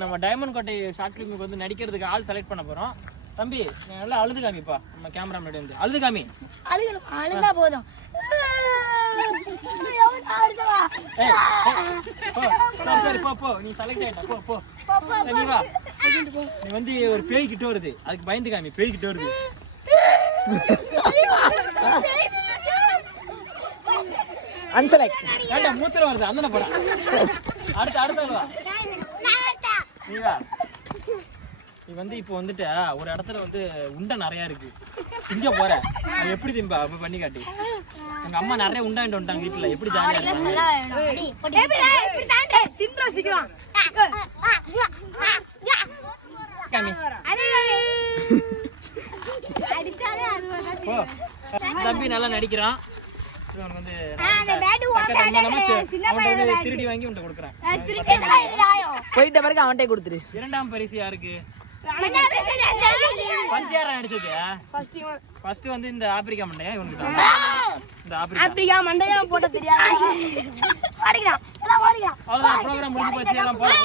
நம்ம டைமண்ட் கோட்டை ஷார்ட் ஃபிலிமுக்கு வந்து நடிக்கிறதுக்கு ஆள் செலக்ட் பண்ண போறோம். தம்பி நல்லா அழுது காமிப்பா, நம்ம கேமரா முன்னாடி வந்து அழுது காமி. அழுதா போதும். சரி போ, நீ செலக்ட் ஆயிட்ட, போ நீ வா. நீ வந்து ஒரு பேய் கிட்ட வருது, அதுக்கு பயந்து காமி, பேய் கிட்ட வருது. அன்செலக்ட். ஏண்டா மூத்திரம் வருது, அந்தன போடா. அடுத்த வா. நீ வா. நீ வந்து இப்போ வந்துட்ட ஒரு இடத்துல வந்து உண்டை நிறைய இருக்கு, இங்க போற எப்படி திம்பா பண்ணி காட்டி. எங்க அம்மா நிறைய உண்டா வந்துட்டாங்க வீட்டுல, எப்படி ஜாலியா தம்பி நல்லா நடிக்கிறான். திருடி வாங்கி உன்ட்ட கொடுக்குறேன். போயிட்ட பிறகு அவன்கிட்ட கொடுத்துரு. இரண்டாம் பரிசு யாருக்கு? பஞ்சாரம் அடிச்சது ஃபர்ஸ்ட் வந்து இந்த ஆப்பிரிக்கா மண்டையா இவனுக்கு இந்த ஆப்பிரிக்கா மண்டையா போட்ட தெரியாது. அவ்வளவுதான், ப்ரோக்ராம் முடிஞ்சு போச்சு, எல்லாம் போலாம்.